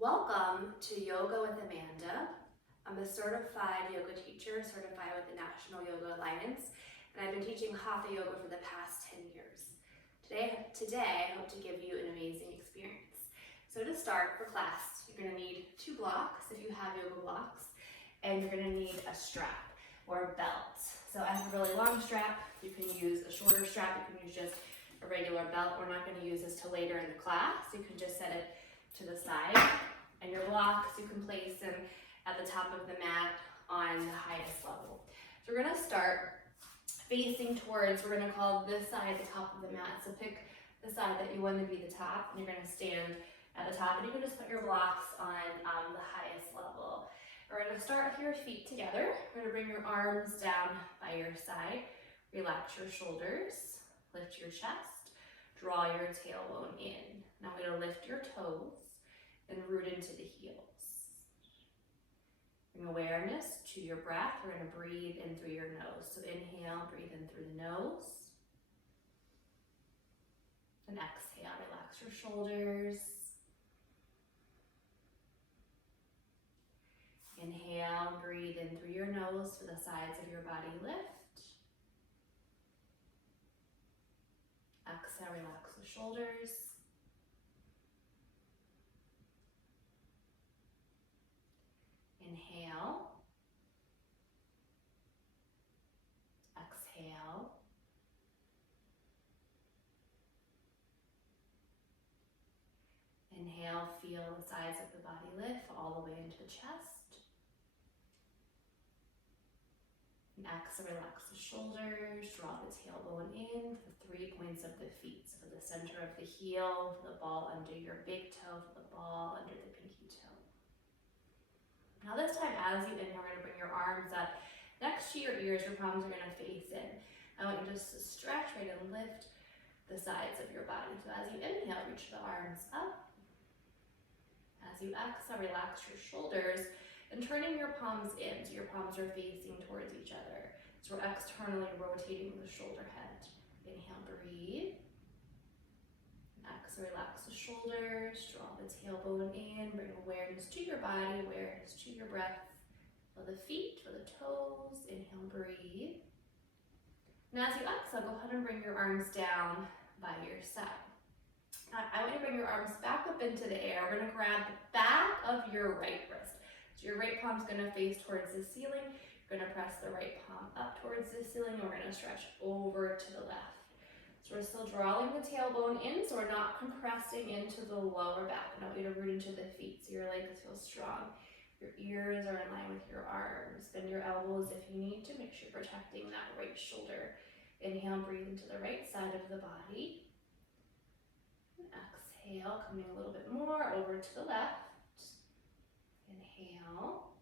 Welcome to Yoga with Amanda. I'm a certified yoga teacher, certified with the National Yoga Alliance, and I've been teaching Hatha yoga for the past 10 years. Today, I hope to give you an amazing experience. So to start for class, you're going to need 2 blocks if you have yoga blocks, and you're going to need a strap or a belt. So I have a really long strap. You can use a shorter strap. You can use just a regular belt. We're not going to use this till later in the class. You can just set it to the side, and your blocks you can place them at the top of the mat on the highest level. So we're going to start facing towards, we're going to call this side the top of the mat. So pick the side that you want to be the top, and you're going to stand at the top, and you can just put your blocks on the highest level. We're going to start with your feet together. We're going to bring your arms down by your side, relax your shoulders, lift your chest, draw your tailbone in. Now we're going to lift your toes and root into the heels. Bring awareness to your breath. We're going to breathe in through your nose. So inhale, breathe in through the nose. And exhale, relax your shoulders. Inhale, breathe in through your nose so the sides of your body lift. Exhale, relax the shoulders. Inhale. Exhale. Inhale, feel the sides of the body lift all the way into the chest. And exhale, relax the shoulders, draw the tailbone in to the 3 points of the feet. So the center of the heel, to the ball under your big toe, to the ball under the pinky toe. Now this time, as you inhale, we're going to bring your arms up next to your ears. Your palms are going to face in. I want you just to stretch right and lift the sides of your body. So as you inhale, reach the arms up. As you exhale, relax your shoulders and turning your palms in so your palms are facing towards each other. So we're externally rotating the shoulder head. Inhale, breathe. Exhale, relax the shoulders, draw the tailbone in, bring awareness to your body, awareness to your breath. Feel the feet, feel the toes. Inhale, breathe. And as you exhale, go ahead and bring your arms down by your side. I want you to bring your arms back up into the air. We're going to grab the back of your right wrist. So your right palm's going to face towards the ceiling. You're going to press the right palm up towards the ceiling, and we're going to stretch over to the left. So we're still drawing the tailbone in, so we're not compressing into the lower back. I want you to root into the feet so your legs feel strong. Your ears are in line with your arms. Bend your elbows if you need to. Make sure you're protecting that right shoulder. Inhale, breathe into the right side of the body. And exhale, coming a little bit more over to the left. Inhale.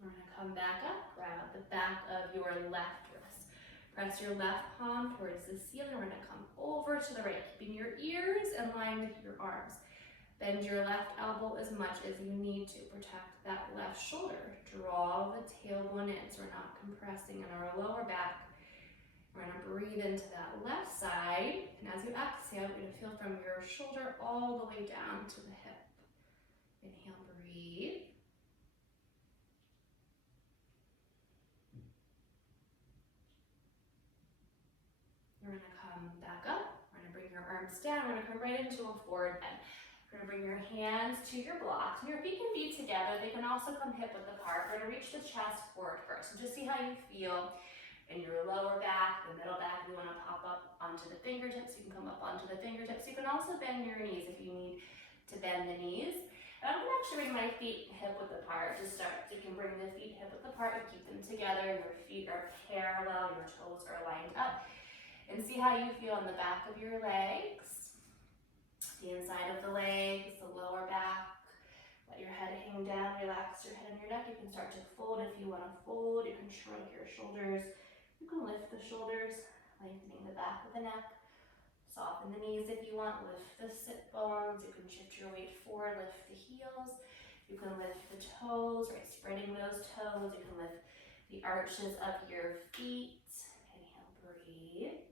We're going to come back up, grab the back of your left wrist. Press your left palm towards the ceiling. We're going to come over to the right, keeping your ears in line with your arms. Bend your left elbow as much as you need to. Protect that left shoulder. Draw the tailbone in so we're not compressing in our lower back. We're going to breathe into that left side. And as you exhale, you're going to feel from your shoulder all the way down to the hip. Inhale, breathe. We're going to come back up. We're going to bring your arms down. We're going to come right into a forward bend. We're going to bring your hands to your blocks. And your feet can be together. They can also come hip width apart. We're going to reach the chest forward first. So just see how you feel in your lower back, the middle back. You want to pop up onto the fingertips. You can come up onto the fingertips. You can also bend your knees if you need to bend the knees. And I'm going to actually bring my feet hip width apart to start. So you can bring the feet hip width apart and keep them together. Your feet are parallel. Your toes are lined up. And see how you feel on the back of your legs, the inside of the legs, the lower back. Let your head hang down, relax your head and your neck. You can start to fold if you want to fold. You can shrug your shoulders. You can lift the shoulders, lengthening the back of the neck. Soften the knees if you want. Lift the sit bones. You can shift your weight forward, lift the heels. You can lift the toes, right? Spreading those toes. You can lift the arches of your feet. Inhale, breathe.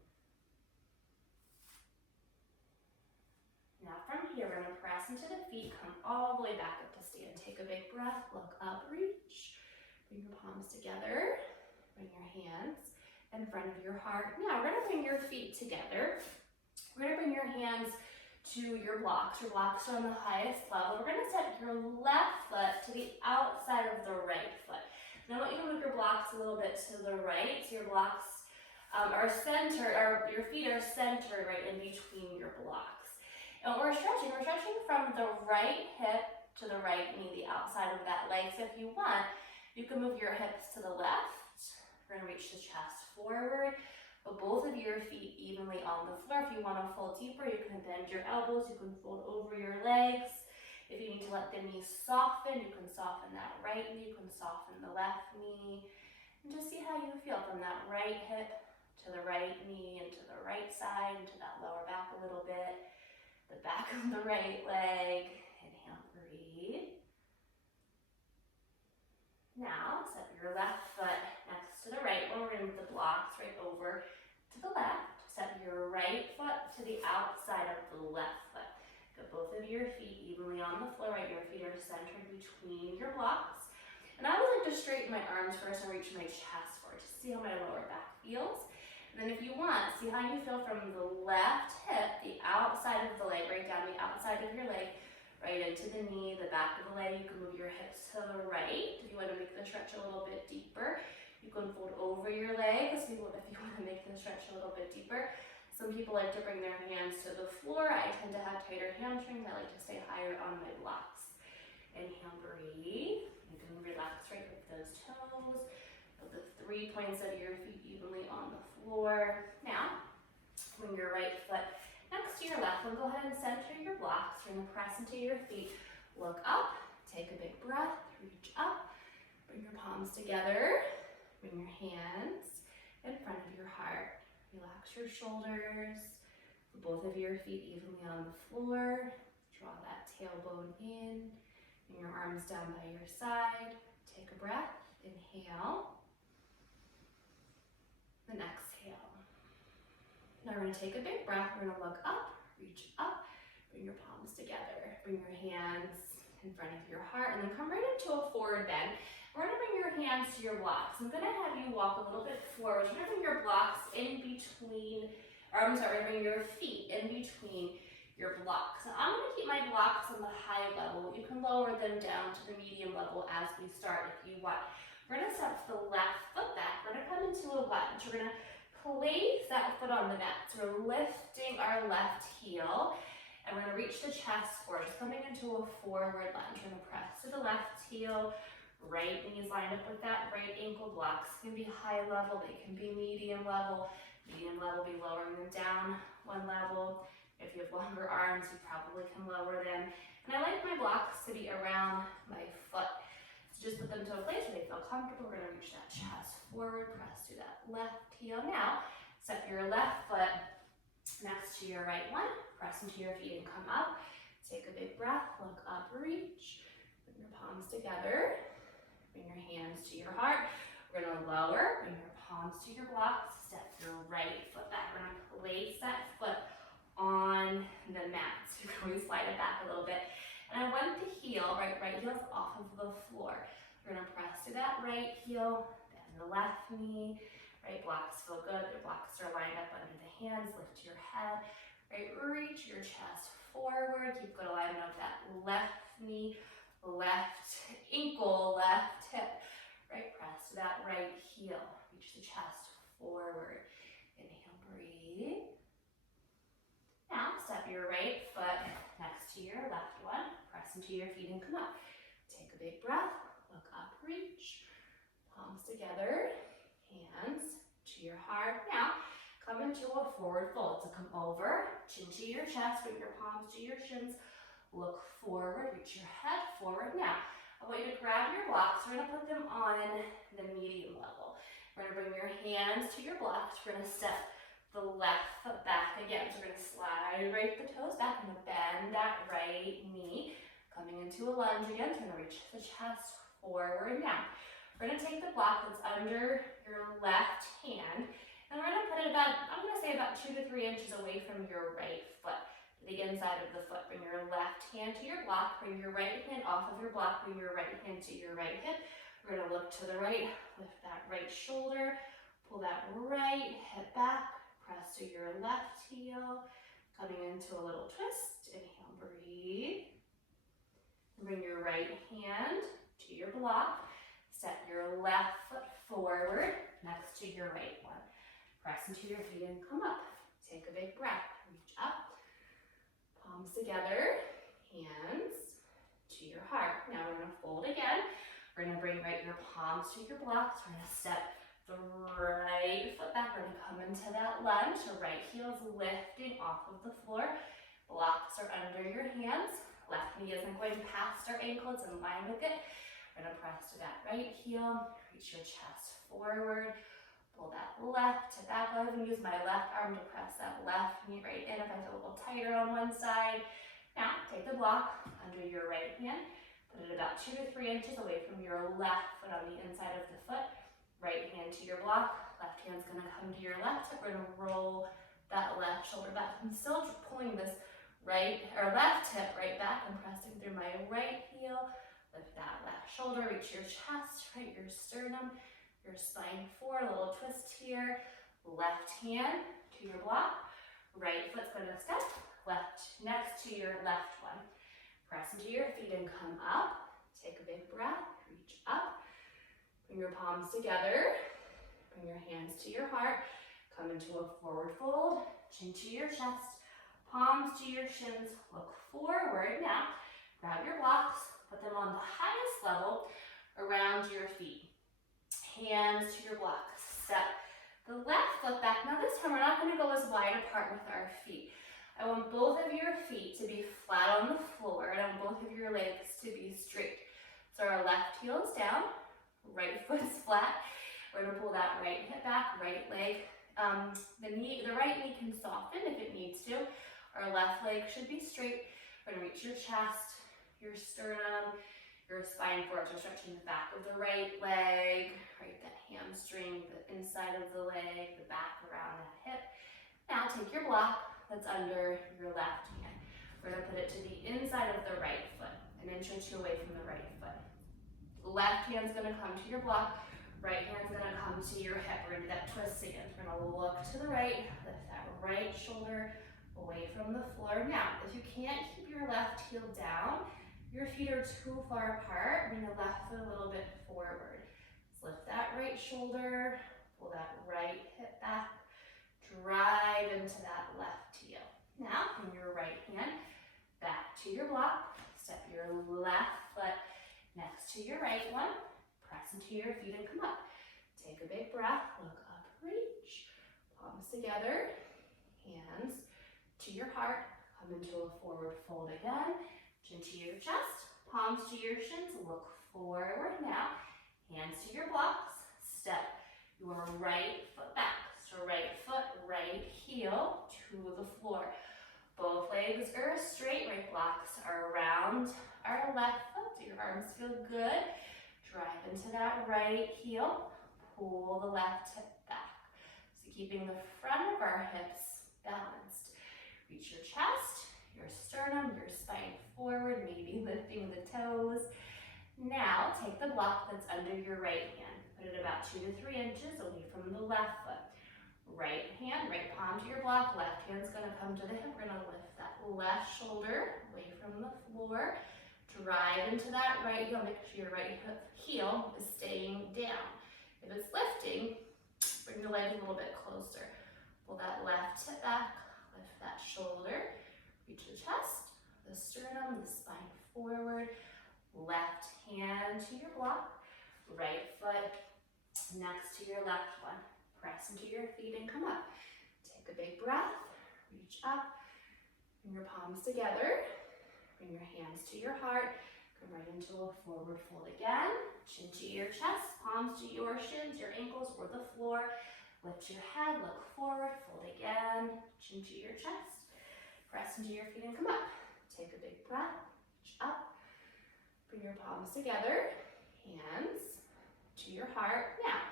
Now from You're going to press into the feet, come all the way back up to stand. Take a big breath, look up, reach. Bring your palms together. Bring your hands in front of your heart. Now we're going to bring your feet together. We're going to bring your hands to your blocks. Your blocks are on the highest level. We're going to set your left foot to the outside of the right foot. Now I want you to move your blocks a little bit to the right. So your blocks are centered, or your feet are centered right in between your blocks. And we're stretching from the right hip to the right knee, the outside of that leg. So if you want, you can move your hips to the left. We're going to reach the chest forward, but both of your feet evenly on the floor. If you want to fold deeper, you can bend your elbows, you can fold over your legs. If you need to let the knees soften, you can soften that right knee, you can soften the left knee. And just see how you feel from that right hip to the right knee and to the right side and to that lower back a little bit. The back of the right leg. Inhale, breathe. Now, set your left foot next to the right one. We're going to move the blocks right over to the left. Set your right foot to the outside of the left foot. Get both of your feet evenly on the floor. Right, your feet are centered between your blocks. And I would like to straighten my arms first and reach my chest forward to see how my lower back feels. And then if you want, see how you feel from the left hip, the outside of the leg, right down the outside of your leg, right into the knee, the back of the leg. You can move your hips to the right. If you want to make the stretch a little bit deeper, you can fold over your legs if you want to make the stretch a little bit deeper. Some people like to bring their hands to the floor. I tend to have tighter hamstrings. I like to stay higher on my blocks. Inhale, breathe. You can relax right with those toes. Put the 3 points of your feet evenly on the floor. Now, bring your right foot next to your left one. Go ahead and center your blocks. You're going to press into your feet. Look up. Take a big breath. Reach up. Bring your palms together. Bring your hands in front of your heart. Relax your shoulders. Put both of your feet evenly on the floor. Draw that tailbone in. Bring your arms down by your side. Take a breath. Inhale. Then exhale. Now we're going to take a big breath. We're going to look up, reach up, bring your palms together. Bring your hands in front of your heart and then come right into a forward bend. We're going to bring your hands to your blocks. I'm going to have you walk a little bit forward. You're going to bring your blocks in between, bring your feet in between your blocks. Now I'm going to keep my blocks on the high level. You can lower them down to the medium level as we start if you want. We're going to step the left foot back. We're going to come into a lunge. We're going to place that foot on the mat. So we're lifting our left heel and we're going to reach the chest forward. Just coming into a forward lunge. We're going to press to the left heel. Right knees lined up with that right ankle. Blocks can be high level. They can be medium level. Medium level be lowering them down one level. If you have longer arms, you probably can lower them. And I like my blocks to be around my foot. Just put them to a place where they feel comfortable. We're going to reach that chest forward, press to that left heel. Now, step your left foot next to your right one. Press into your feet and come up. Take a big breath, look up, reach. Bring your palms together. Bring your hands to your heart. We're going to lower, bring your palms to your blocks. Step your right foot back. We're going to place that foot on the mat. So you're going to slide it back a little bit. And I want the heel, right heel's off of the floor. We're going to press to that right heel, bend the left knee. Right blocks feel good. Your blocks are lined up under the hands. Lift your head. Right, reach your chest forward. Keep good alignment of that left knee, left ankle, left hip. Right, press to that right heel. Reach the chest forward. Inhale, breathe. Now, step your right foot next to your left one. Press into your feet and come up. Take a big breath. Look up, reach. Palms together. Hands to your heart. Now, come into a forward fold. So come over, chin to your chest, bring your palms to your shins. Look forward, reach your head forward. Now, I want you to grab your blocks. We're going to put them on the medium level. We're going to bring your hands to your blocks. We're going to step the left foot back again. So we're going to slide right the toes back and bend that right knee. Coming into a lunge again. So we're going to reach the chest forward. Now, we're going to take the block that's under your left hand and we're going to put it about, I'm going to say about 2 to 3 inches away from your right foot. the inside of the foot. Bring your left hand to your block, bring your right hand off of your block, bring your right hand to your right hip. We're gonna look to the right, lift that right shoulder, pull that right hip back, press to your left heel, coming into a little twist. Inhale, breathe. Bring your right hand to your block, step your left foot forward, next to your right one. Press into your feet and come up. Take a big breath, reach up, palms together, hands to your heart. Now we're gonna fold again. We're gonna bring your palms to your blocks. We're gonna step the right foot back. We're gonna come into that lunge. The right heel's lifting off of the floor. Blocks are under your hands. Left knee isn't going past our ankle, it's in line with it. We're gonna press to that right heel, reach your chest forward. Pull that left to back. I'll even use my left arm to press that left knee right in if I feel a little tighter on one side. Now, take the block under your right hand, put it about 2 to 3 inches away from your left foot on the inside of the foot. Right hand to your block, left hand's gonna come to your left hip. We're gonna roll that left shoulder back. I'm still pulling this left hip right back. I'm pressing through my right heel. Lift that left shoulder, reach your chest, right, your sternum, your spine forward, a little twist here. Left hand to your block. Right foot's gonna step left next to your left one. Press into your feet and come up. Take a big breath, reach up. Bring your palms together. Bring your hands to your heart. Come into a forward fold. Chin to your chest. Palms to your shins. Look forward. Now, grab your blocks. Put them on the highest level around your feet. Hands to your blocks. Step the left foot back. Now this time we're not going to go as wide apart with our feet. I want both of your feet to be flat on the floor and I want both of your legs to be straight. So our left heel is down, right foot's flat. We're going to pull that right hip back, right leg. The right knee can soften if it needs to. Our left leg should be straight. We're going to reach your chest, your sternum, your spine forward. So stretching the back of the right leg, right, that hamstring, the inside of the leg, the back around that hip. Now take your block that's under your left hand. We're going to put it to the inside of the right foot, an inch or two away from the right foot. Left hand's going to come to your block. Right hand's going to come to your hip. We're going to do that twist again. We're going to look to the right, lift that right shoulder away from the floor. Now, if you can't keep your left heel down, your feet are too far apart, bring the left foot a little bit forward. Let's lift that right shoulder, pull that right hip back, drive into that left heel. Now, bring your right hand back to your block, step your left foot next to your right one, press into your feet and come up. Take a big breath, look up, reach, palms together, hands to your heart, come into a forward fold again, chin to your chest, palms to your shins, look forward now, hands to your blocks, step your right foot back. So right foot, right heel to the floor. Both legs are straight, right blocks are around our left foot. Your arms feel good. Drive into that right heel, pull the left hip back. So keeping the front of our hips balanced. Reach your chest, your sternum, your spine forward, maybe lifting the toes. Now take the block that's under your right hand. Put it about 2 to 3 inches away from the left foot. Right hand, right palm to your block, left hand's gonna come to the hip. We're gonna lift that left shoulder away from the floor. Drive into that right heel, make sure your right heel is staying down. If it's lifting, bring the leg a little bit closer. Pull that left hip back, lift that shoulder, reach the chest, the sternum, the spine forward. Left hand to your block, right foot next to your left one. Press into your feet and come up. Take a big breath, reach up, bring your palms together, bring your hands to your heart, come right into a forward fold again. Chin to your chest, palms to your shins, your ankles or the floor. Lift your head, look forward, fold again, chin to your chest. Press into your feet and come up. Take a big breath, reach up, bring your palms together, hands to your heart. Now,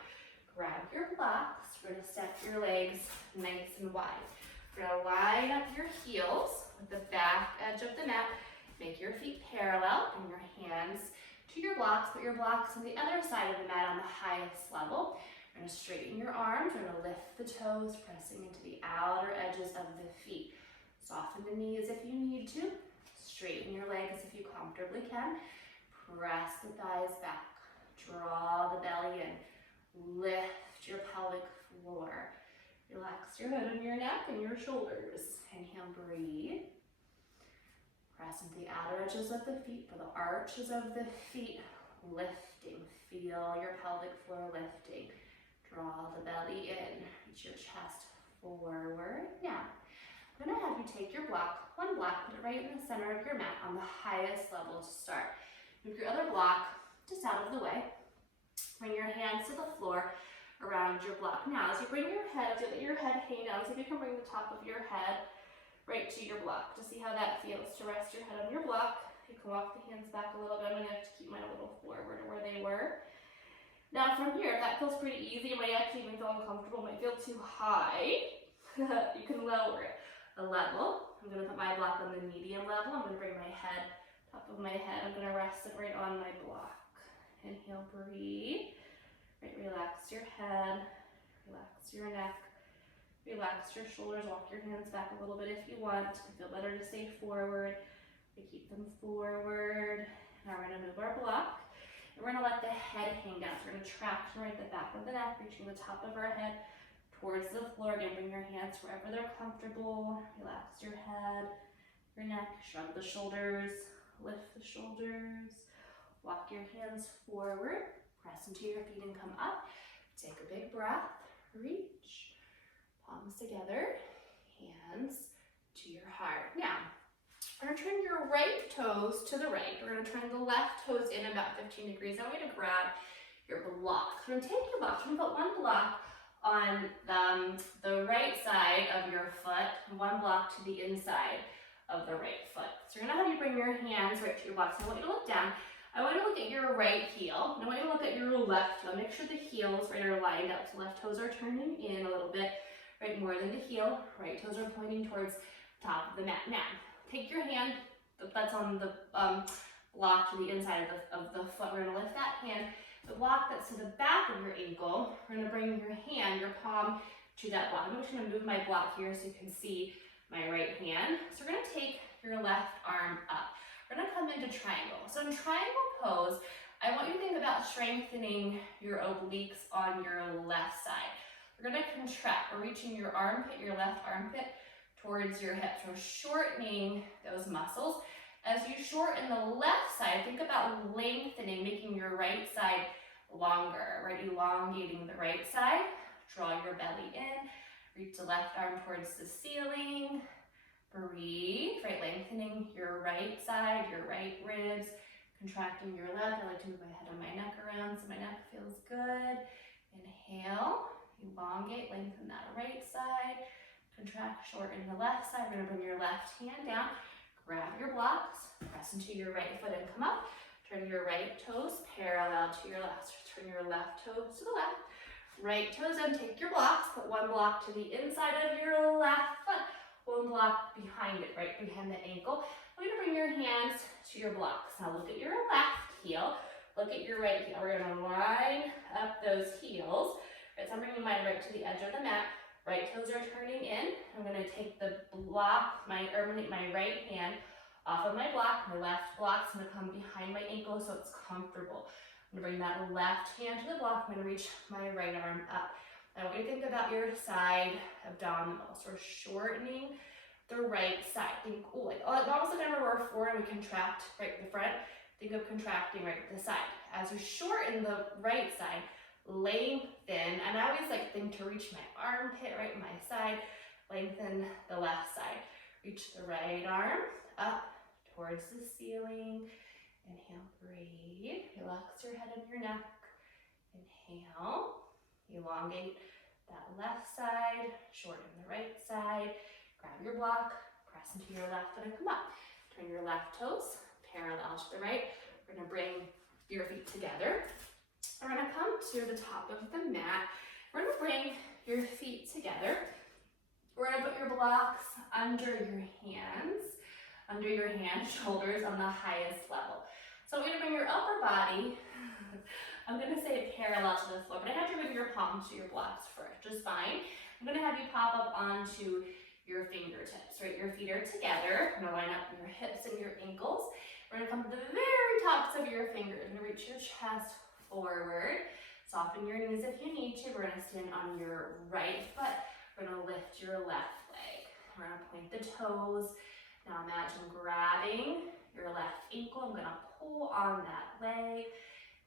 grab your blocks. We're going to step your legs nice and wide. We're going to line up your heels with the back edge of the mat. Make your feet parallel, bring your hands to your blocks, put your blocks on the other side of the mat on the highest level. You're gonna straighten your arms, you're gonna lift the toes, pressing into the outer edges of the feet. Soften the knees if you need to. Straighten your legs if you comfortably can. Press the thighs back. Draw the belly in. Lift your pelvic floor. Relax your head and your neck and your shoulders. Inhale, breathe. Press into the outer edges of the feet, for the arches of the feet, lifting. Feel your pelvic floor lifting. Draw the belly in. Reach your chest forward. Now, I'm gonna have you take your block, one block, put it right in the center of your mat on the highest level to start. Move your other block just out of the way. Bring your hands to the floor around your block. Now, as you bring your head, as you let your head hang down, see if you can bring the top of your head right to your block to see how that feels to rest your head on your block. You can walk the hands back a little bit. I'm gonna have to keep mine a little forward to where they were. Now from here, if that feels pretty easy, it might actually even feel uncomfortable, it might feel too high. You can lower it a level. I'm gonna put my block on the medium level. I'm gonna bring my head, top of my head, I'm gonna rest it right on my block. Inhale, breathe. Right, relax your head, relax your neck. Relax your shoulders, walk your hands back a little bit if you want. It feel better to stay forward. We keep them forward. Now we're gonna move our block. And we're gonna let the head hang down. So we're gonna traction right at the back of the neck, reaching the top of our head towards the floor. Again, bring your hands wherever they're comfortable. Relax your head, your neck, shrug the shoulders, lift the shoulders. Walk your hands forward, press into your feet and come up. Take a big breath, reach. Palms together, hands to your heart. Now, we're gonna turn your right toes to the right. We're gonna turn the left toes in about 15 degrees. Now we're gonna grab your block. So we're gonna take your block, we're gonna put one block on the right side of your foot, and one block to the inside of the right foot. So we're gonna have you bring your hands right to your blocks. I want you to look down. I want you to look at your right heel, and I want you to look at your left heel. Make sure the heels right are lined up. So left toes are turning in a little bit. Right, more than the heel, right toes are pointing towards the top of the mat. Now, take your hand that's on the block to the inside of the foot. We're gonna lift that hand. The block that's to the back of your ankle, we're gonna bring your hand, your palm to that block. I'm just gonna move my block here so you can see my right hand. So we're gonna take your left arm up. We're gonna come into triangle. So in triangle pose, I want you to think about strengthening your obliques on your left side. We're gonna contract. We're reaching your armpit, your left armpit, towards your hips. We're shortening those muscles. As you shorten the left side, think about lengthening, making your right side longer, right? Elongating the right side. Draw your belly in. Reach the left arm towards the ceiling. Breathe, right? Lengthening your right side, your right ribs. Contracting your left. I like to move my head and my neck around so my neck feels good. Inhale. Elongate, lengthen that right side, contract, shorten the left side. We're gonna bring your left hand down, grab your blocks, press into your right foot and come up. Turn your right toes parallel to your left. Turn your left toes to the left. Right toes in, take your blocks, put one block to the inside of your left foot, one block behind it, right behind the ankle. We're gonna bring your hands to your blocks. Now look at your left heel, look at your right heel. We're gonna line up those heels. So I'm bringing mine right to the edge of the mat. Right toes are turning in. I'm going to take the block, my right hand off of my block. My left block's going to come behind my ankle so it's comfortable. I'm going to bring that left hand to the block. I'm going to reach my right arm up. I want you to think about your side abdominal. So we're shortening the right side. Think, oh, like almost like whenever we're forward and we contract right at the front. Think of contracting right at the side. As you shorten the right side, lengthen, and I always like think to reach my armpit right on my side, lengthen the left side. Reach the right arm up towards the ceiling. Inhale, breathe. Relax your head and your neck. Inhale, elongate that left side, shorten the right side. Grab your block, press into your left foot and come up. Turn your left toes parallel to the right. We're gonna bring your feet together. We're gonna come to the top of the mat. We're gonna bring your feet together. We're gonna put your blocks under your hands. under your hands, shoulders on the highest level. So I'm going to bring your upper body, I'm going to say parallel to the floor, but I have to bring your palms to your blocks first, just fine. I'm going to have you pop up onto your fingertips, right? Your feet are together. I'm going to line up your hips and your ankles. We're going to come to the very tops of your fingers. You're going to reach your chest forward. Soften your knees if you need to. We're going to stand on your right foot. We're going to lift your left leg. We're going to point the toes. Now imagine grabbing your left ankle. I'm going to pull on that leg.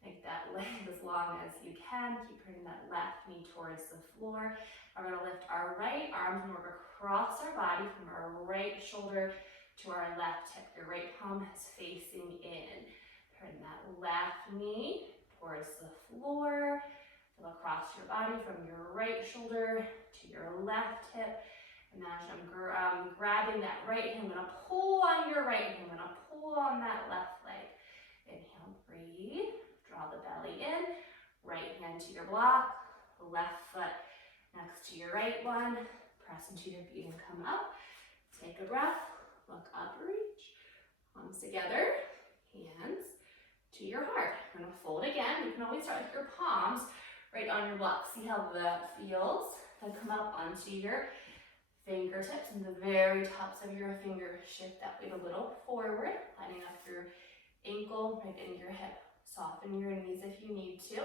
Make that leg as long as you can. Keep bringing that left knee towards the floor. We're going to lift our right arms and work across our body from our right shoulder to our left hip. Your right palm is facing in. Turn that left knee towards the floor. Feel across your body from your right shoulder to your left hip. Imagine I'm grabbing that right hand. I'm going to pull on your right hand. I'm going to pull on that left leg. Inhale, breathe. Draw the belly in. Right hand to your block. Left foot next to your right one. Press into your feet and come up. Take a breath. Look up, reach. Palms together. Hands to your heart. We're going to fold again. You can always start with your palms right on your block. See how that feels? Then come up onto your fingertips and the very tops of your fingers. Shift that weight a little forward, lining up your ankle right into your hip. Soften your knees if you need to.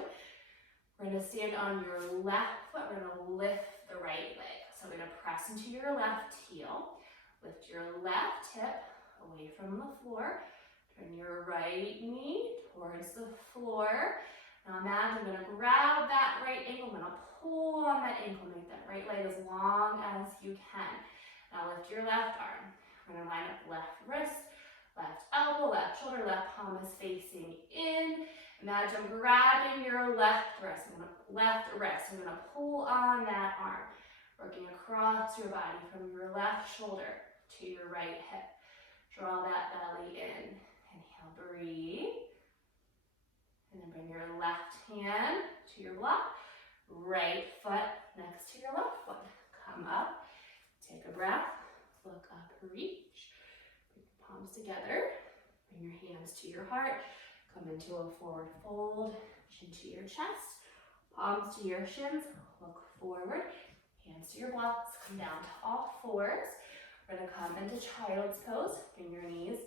We're going to stand on your left foot. We're going to lift the right leg. So we're going to press into your left heel. Lift your left hip away from the floor. Turn your right knee towards the floor. Now imagine I'm going to grab that right ankle. I'm going to pull on that ankle. Make that right leg as long as you can. Now lift your left arm. We're going to line up left wrist. Left elbow, left shoulder, left palm is facing in. Imagine I'm grabbing your left wrist. I'm going to pull on that arm. Working across your body from your left shoulder to your right hip. Draw that belly in. Inhale, breathe. And then bring your left hand to your block. Right foot next to your left foot. Come up. Take a breath. Look up, reach. Palms together, bring your hands to your heart, come into a forward fold, chin to your chest, palms to your shins, look forward, hands to your blocks, come down to all fours. We're going to come into child's pose, bring your knees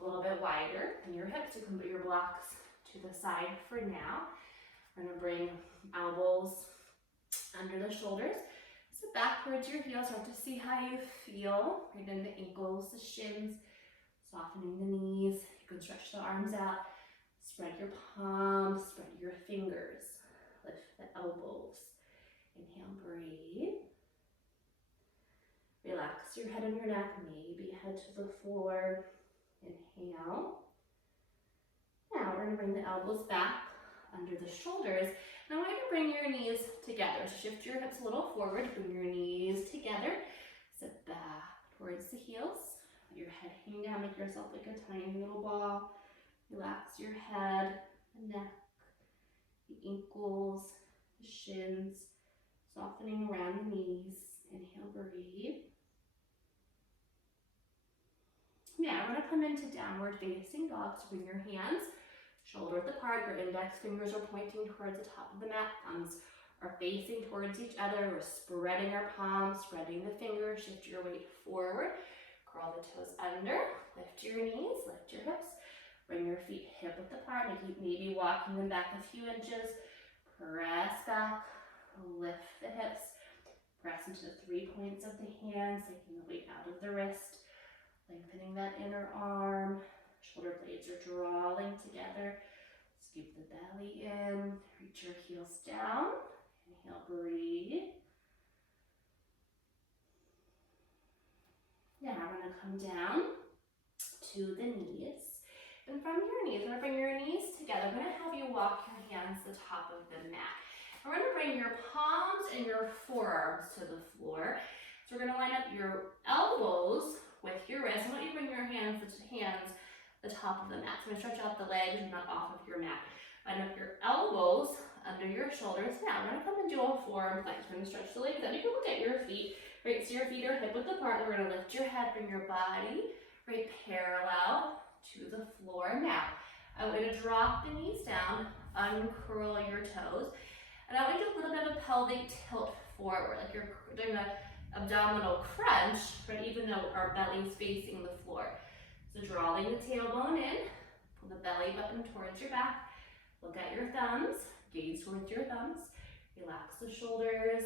a little bit wider than your hips. You can put your blocks to the side for now. We're going to bring elbows under the shoulders. Sit back towards your heels, start to see how you feel, right in the ankles, the shins. Softening the knees, you can stretch the arms out, spread your palms, spread your fingers, lift the elbows. Inhale, breathe. Relax your head and your neck, maybe head to the floor. Inhale. Now we're going to bring the elbows back under the shoulders. And I want you to bring your knees together. So shift your hips a little forward, bring your knees together, sit back towards the heels. Let your head hang down, make yourself like a tiny little ball. Relax your head, the neck, the ankles, the shins, softening around the knees. Inhale, breathe. Now we're going to come into downward facing dog. So bring your hands shoulder width apart. Your index fingers are pointing towards the top of the mat. Thumbs are facing towards each other. We're spreading our palms, spreading the fingers. Shift your weight forward. Curl the toes under, lift your knees, lift your hips, bring your feet hip width apart, maybe walking them back a few inches, press back, lift the hips, press into the 3 points of the hands, taking the weight out of the wrist, lengthening that inner arm, shoulder blades are drawing together, scoop the belly in, reach your heels down, inhale, breathe. Now we're going to come down to the knees. And from your knees, we're going to bring your knees together. I'm going to have you walk your hands to the top of the mat. We're going to bring your palms and your forearms to the floor. So we're going to line up your elbows with your wrists. I want you to bring your hands the top of the mat. So I'm going to stretch out the legs and not off of your mat. Line up your elbows under your shoulders. Now we're going to come and do a forearm plank. We're going to stretch the legs out. You can look at your feet. Right, so your feet are hip width apart. We're going to lift your head, bring your body right, parallel to the floor. Now, I want you to drop the knees down, uncurl your toes, and I want you to do a little bit of pelvic tilt forward, like you're doing an abdominal crunch, right, even though our belly is facing the floor. So drawing the tailbone in, pull the belly button towards your back, look at your thumbs, gaze towards your thumbs, relax the shoulders,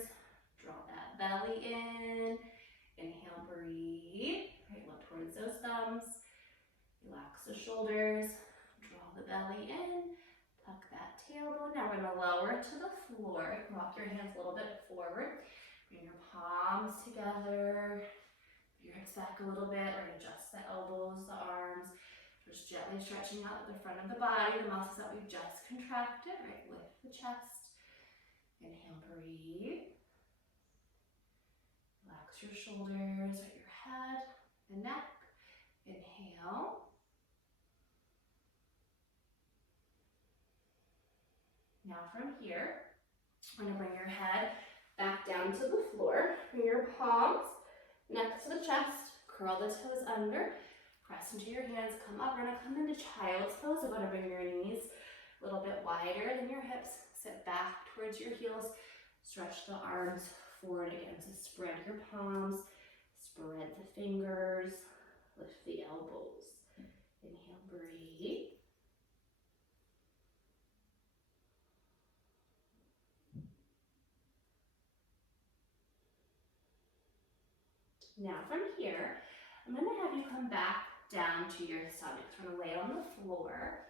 draw that belly in, inhale, breathe, right, look towards those thumbs, relax the shoulders, draw the belly in, tuck that tailbone. Now we're going to lower to the floor, rock your hands a little bit forward, bring your palms together, your hips back a little bit, or adjust the elbows, the arms, just gently stretching out the front of the body, the muscles that we've just contracted, right, lift the chest, inhale, breathe, relax your shoulders, right, your head, the neck, inhale, now from here, we're going to bring your head back down to the floor, bring your palms next to the chest, curl the toes under, press into your hands, come up. We're going to come into child's pose. We're going to bring your knees a little bit wider than your hips, sit back towards your heels, stretch the arms forward again. So spread your palms, spread the fingers, lift the elbows. Inhale, breathe. Now from here, I'm going to have you come back down to your stomach. So we're going to lay on the floor.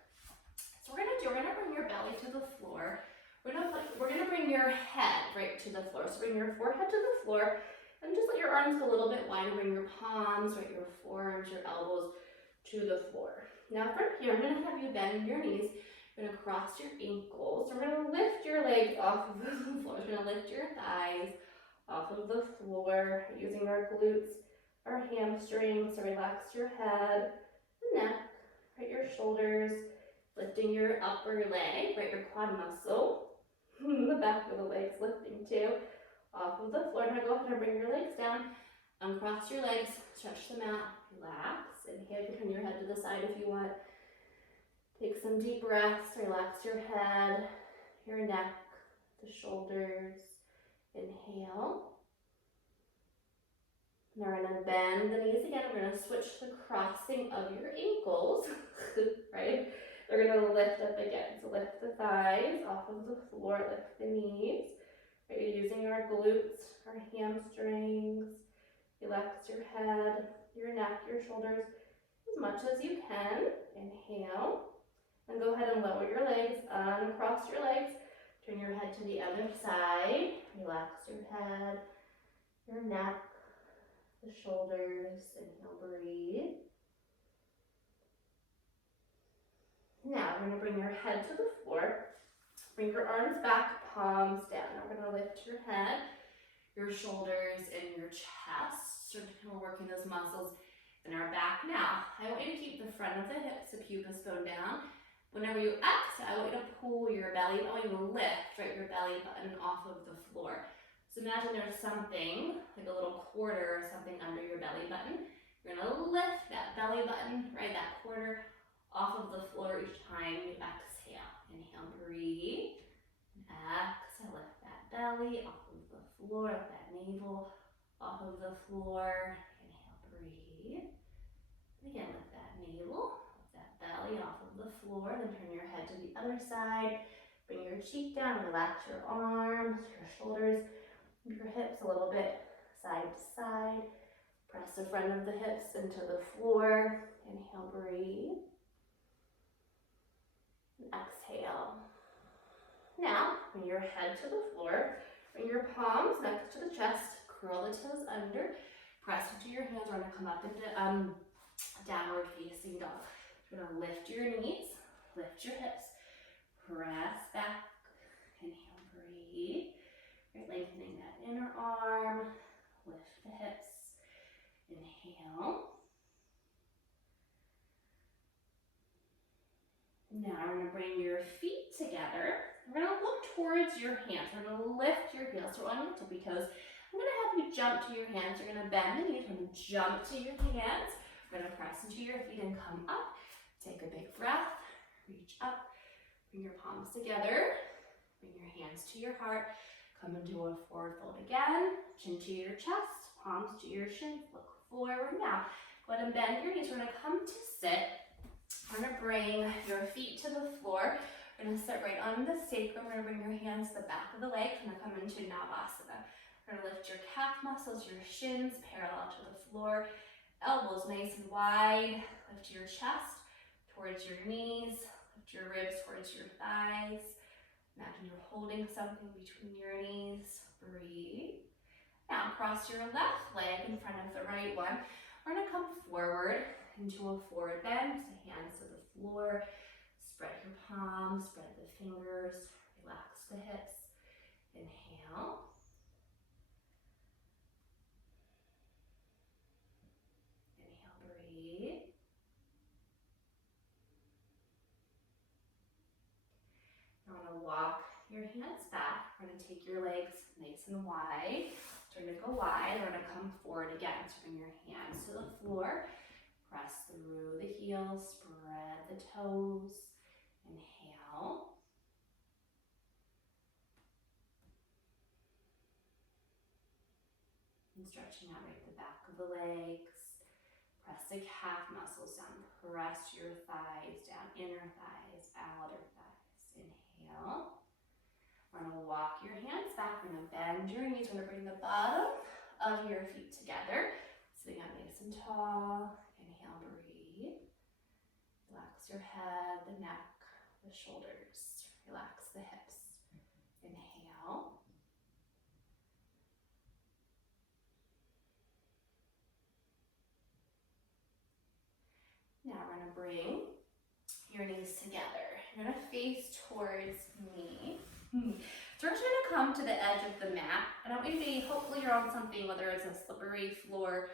So we're going to bring your belly to the floor. We're going to bring your head right to the floor. So bring your forehead to the floor and just let your arms go a little bit wider. Bring your palms, right, your forearms, your elbows to the floor. Now from here, I'm going to have you bend your knees. You're going to cross your ankles. So we're going to lift your legs off of the floor. We're going to lift your thighs off of the floor using our glutes, our hamstrings, so relax your head, the neck, right, your shoulders, lifting your upper leg, right, your quad muscle, the back of the legs lifting too, off of the floor. Now go ahead and bring your legs down, uncross your legs, stretch them out, relax, inhale, you can turn your head to the side if you want. Take some deep breaths, relax your head, your neck, the shoulders. Inhale. Now we're going to bend the knees again. We're going to switch the crossing of your ankles, right? We're going to lift up again. So lift the thighs off of the floor, lift the knees. Right? You're using our glutes, our hamstrings. Relax your head, your neck, your shoulders as much as you can. Inhale. And go ahead and lower your legs, uncross your legs. Turn your head to the other side. Relax your head, your neck, the shoulders. Inhale, breathe. Now we're going to bring your head to the floor. Bring your arms back, palms down. Now we're going to lift your head, your shoulders, and your chest. So we're working those muscles in our back. Now, I want you to keep the front of the hips, the pubic bone down. Whenever you exhale, I want you to pull your belly, I want you to lift, right, your belly button off of the floor. So imagine there's something, like a little quarter or something under your belly button. You're going to lift that belly button, right, that quarter off of the floor each time you exhale. Inhale, breathe. Exhale, lift that belly off of the floor, lift that navel off of the floor. Inhale, breathe. And again, lift that navel. Belly off of the floor, then turn your head to the other side. Bring your cheek down, relax your arms, your shoulders, your hips a little bit side to side. Press the front of the hips into the floor. Inhale, breathe. And exhale. Now, bring your head to the floor. Bring your palms next to the chest. Curl the toes under. Press into your hands. We're going to come up into downward facing dog. We're going to lift your knees, lift your hips, press back, inhale, breathe. You're lengthening that inner arm, lift the hips, inhale. Now we're going to bring your feet together. We're going to look towards your hands. We're going to lift your heels. So on your tippy toes, I'm going to have you jump to your hands. You're going to bend the knees. We're going to jump to your hands. We're going to press into your feet and come up. Take a big breath, reach up, bring your palms together, bring your hands to your heart, come into a forward fold again, chin to your chest, palms to your shins, look forward. Now, go ahead and bend your knees. We're gonna come to sit. We're gonna bring your feet to the floor. We're gonna sit right on the sacrum. We're gonna bring your hands to the back of the legs. We're gonna come into Navasana. We're gonna lift your calf muscles, your shins parallel to the floor. Elbows nice and wide. Lift your chest towards your knees. Lift your ribs towards your thighs. Imagine you're holding something between your knees. Breathe. Now cross your left leg in front of the right one. We're gonna come forward into a forward bend. The hands to the floor. Spread your palms, spread the fingers. Relax the hips. Inhale. Breathe. You're going to walk your hands back. We're going to take your legs nice and wide. So we're going to go wide. We're going to come forward again. So bring your hands to the floor. Press through the heels. Spread the toes. Inhale. And stretching out right the back of the legs. Press the calf muscles down. Press your thighs down. Inner thighs, outer thighs. Inhale. We're going to walk your hands back. We're going to bend your knees. We're going to bring the bottom of your feet together. Sitting up nice and tall. Inhale, breathe. Relax your head, the neck, the shoulders. Relax the hips. Inhale. Now we're going to bring your knees together. You're going to face towards me. So we're just going to come to the edge of the mat. I don't want you to be, hopefully you're on something, whether it's a slippery floor,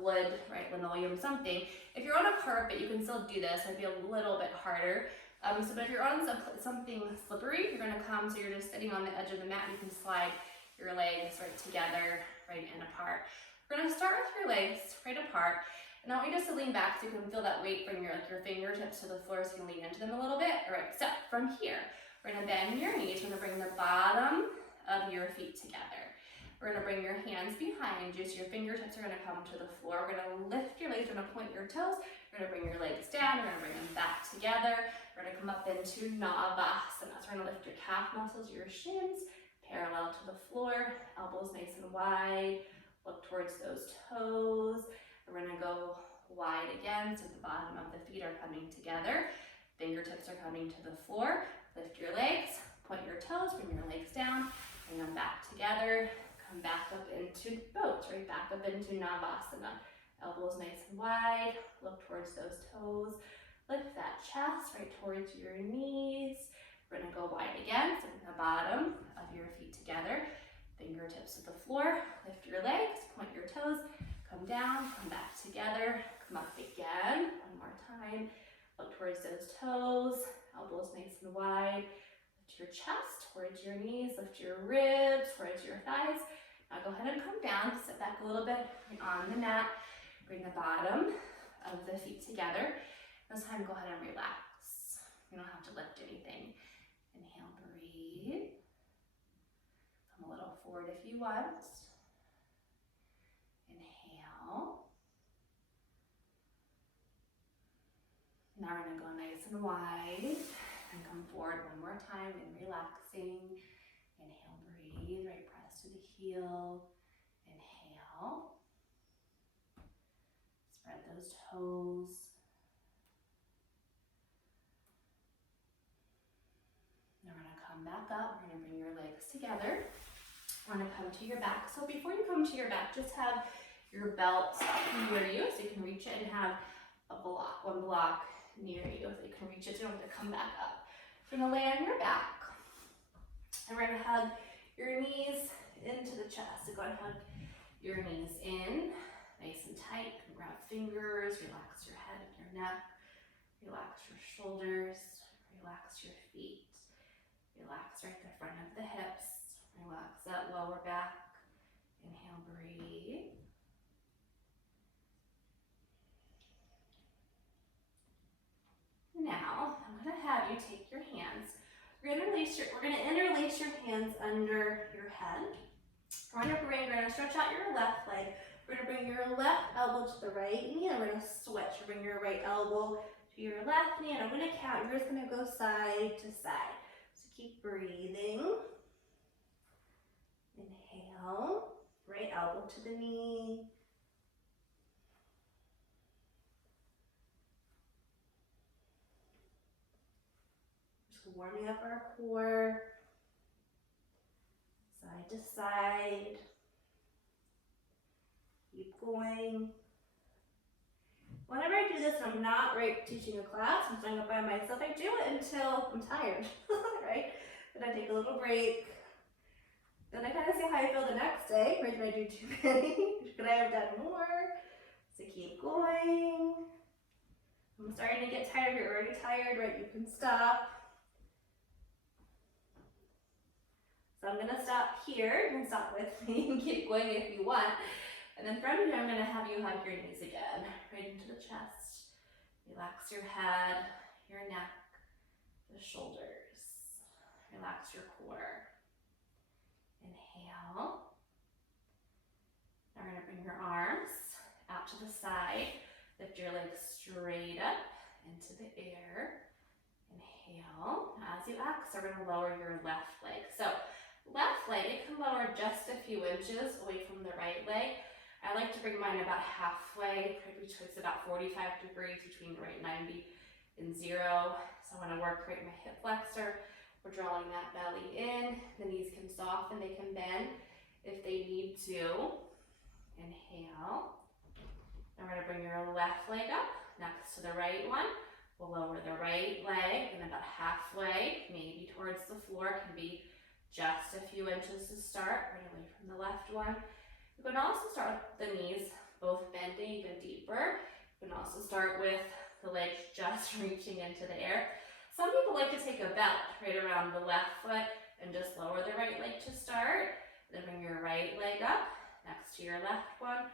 wood, right, linoleum, something. If you're on a carpet, you can still do this. It'd be a little bit harder. But if you're on something slippery, you're going to come, so you're just sitting on the edge of the mat. You can slide your legs right together, right and apart. We're going to start with your legs right apart. And I want you just to lean back so you can feel that weight. Bring your fingertips to the floor so you can lean into them a little bit. All right, so from here, we're gonna bend your knees. We're gonna bring the bottom of your feet together. We're gonna bring your hands behind you so your fingertips are gonna come to the floor. We're gonna lift your legs, we're gonna point your toes. We're gonna bring your legs down, we're gonna bring them back together. We're gonna come up into Navasana. So we're gonna lift your calf muscles, your shins, parallel to the floor. Elbows nice and wide. Look towards those toes. We're going to go wide again, so the bottom of the feet are coming together. Fingertips are coming to the floor. Lift your legs, point your toes, bring your legs down, bring them back together. Come back up into boat, right back up into Navasana. Elbows nice and wide, look towards those toes. Lift that chest right towards your knees. We're going to go wide again, so the bottom of your feet together. Fingertips to the floor, lift your legs, point your toes. Come down, come back together, come up again, one more time. Look towards those toes, elbows nice and wide. Lift your chest towards your knees, lift your ribs towards your thighs. Now go ahead and come down, sit back a little bit on the mat. Bring the bottom of the feet together. This time go ahead and relax. You don't have to lift anything. Inhale, breathe. Come a little forward if you want. Now we're going to go nice and wide and come forward one more time and relaxing. Inhale, breathe, right press to the heel. Inhale. Spread those toes. Now we're going to come back up. We're going to bring your legs together. We're going to come to your back. So before you come to your back, just have your belt near you so you can reach it and have a block, one block near you so you can reach it so you don't have to come back up. So you're going to lay on your back and we're going to hug your knees into the chest. So go ahead and hug your knees in, nice and tight. Grab fingers, relax your head and your neck, relax your shoulders, relax your feet, relax right the front of the hips, relax that lower back. Inhale, breathe. you take your hands. We're gonna interlace your hands under your head. We're gonna stretch out your left leg. We're gonna bring your left elbow to the right knee, and we're gonna switch. We're bring your right elbow to your left knee, and I'm gonna count. You're just gonna go side to side. So keep breathing. Inhale, right elbow to the knee. Just warming up our core. Side to side. Keep going. Whenever I do this, I'm not teaching a class, I'm doing it by myself. I do it until I'm tired, right? Then I take a little break. Then I kind of see how I feel the next day. Or did I do too many? Could I have done more? So keep going. I'm starting to get tired. You're already tired, right? You can stop. So I'm gonna stop here. You can stop with me and keep going if you want. And then from here, I'm gonna have you hug your knees again, right into the chest. Relax your head, your neck, the shoulders. Relax your core. Inhale. Now we're gonna bring your arms out to the side. Lift your legs straight up into the air. Inhale. As you exhale, we're gonna lower your left leg. So left leg, it can lower just a few inches away from the right leg. I like to bring mine about halfway, which is about 45 degrees between right 90 and 0. So I want to work right my hip flexor. We're drawing that belly in. The knees can soften, they can bend if they need to. Inhale. Now we're going to bring your left leg up next to the right one. We'll lower the right leg and about halfway, maybe towards the floor. Can be just a few inches to start, right away from the left one. You can also start with the knees both bending even deeper. You can also start with the legs just reaching into the air. Some people like to take a belt right around the left foot and just lower the right leg to start. Then bring your right leg up next to your left one.